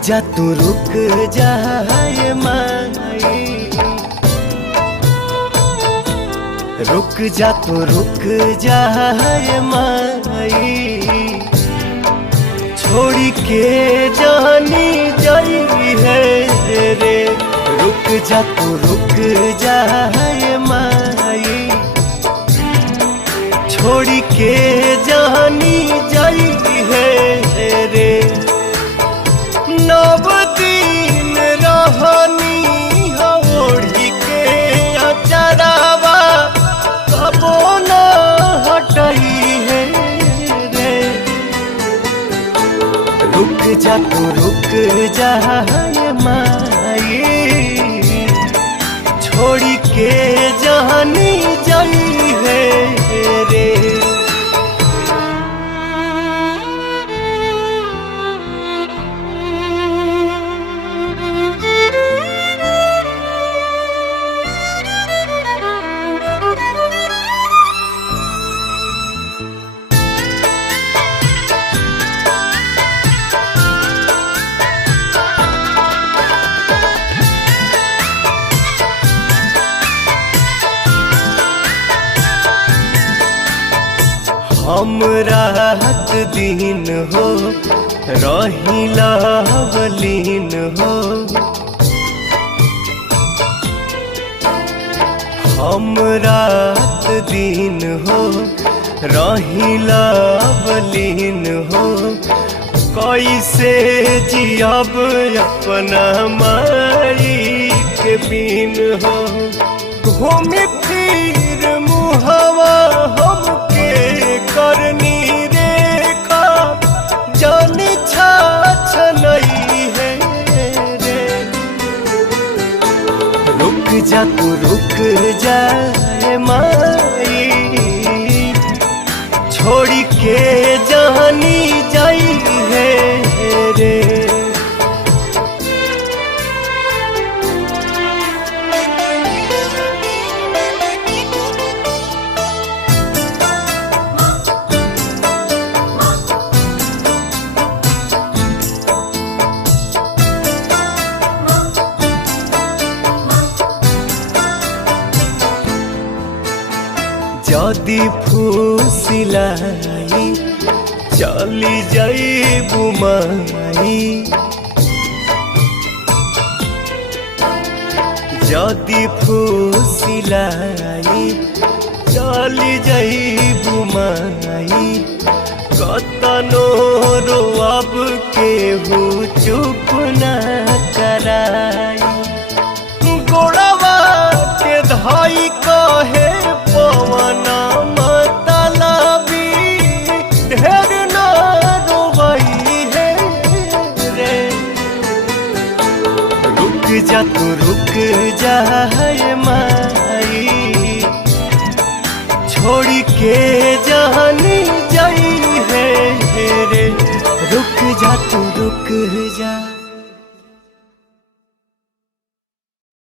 जा तू रुक जा ये माई, रुक जा तू रुक जा ये माई, छोड़ी के जानी जाई है रे। रुक जा तू रुक जा ये माई, छोड़ी के जानी जाई है रे। नव दिन रहनी ओढ़ी के अचरावा, कबो न हटई है रे। रुक जा तू रुक जा ये माई, छोड़ी के जानी जाई है रे। हम रात दिन हो रहिला बलीन हो, हम रात दिन हो रहिला बलीन हो। कैसे जियब अपना माई के बिन हो, घूमी फिर मुहवा हमके करनी रेखा, जानी छाछ नहीं है रे। रुक जा तू रुक जा ये माई, छोड़ी के जानी जाई है रे। जदि फूसिलाई चली जाइबू माई, जदि फूसिलाई चली जाइबू माई, कतनो रोअब केहू चुप न कराई। गोड़वा के धाई कहे पवन मतलबी, ढेर न रोवई है रे। रुक जा तू रुक जा ये माई, छोड़ी के जानी जाई है रे। रुक जा तू रुक जा।